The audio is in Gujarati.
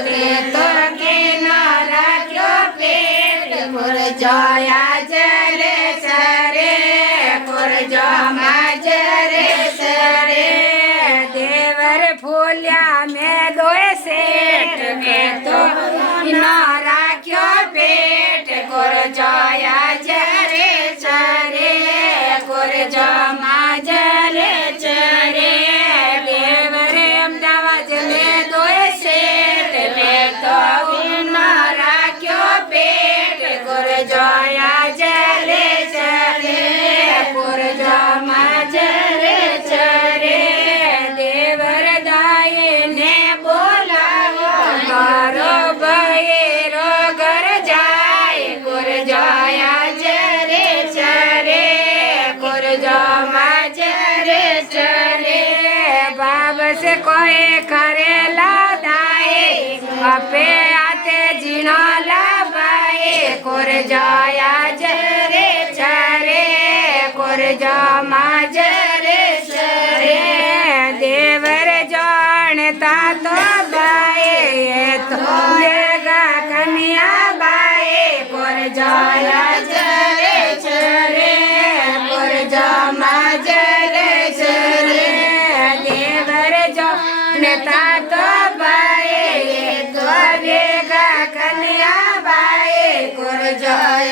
તે તો કે ના રાખ્યો પેટ ખોરજાયા જરે સરે ખોરજામાં જરે સરે દેવર ફૂલ્યા મેં દોય શેઠ મેં તો ના રાખ્યો પેટ ખોરજાયા જરે સરે ખોરજામાં જરે ચરે દેવરે અમદાવાદ મેં દોય શેઠ મેં તો ના રાખ્યો પેટ ખોરજાયા જરે ચરે ખોરજામાં જરે ચરે દેવર દાયને બોલાવ્યો મારો ભયેરો ઘર જાય ખોરજાયા જરે ચરે ખોરજામાં જરે ચરે બાબસ કોઈ કરેલા દાય આપે આતે જીણો લાભાએ ખોરજાયા જરે ચરે ખોરજામાં જરે ચરે દેવર જાણતા તો બાએ તો ભેગા કન્યા બાએ ખોરજાયા જરે ચરે ખોરજામાં જરે ચરે દેવર જાણતા તો બાએ તો ભેગા કન્યા બાએ ખોરજાયા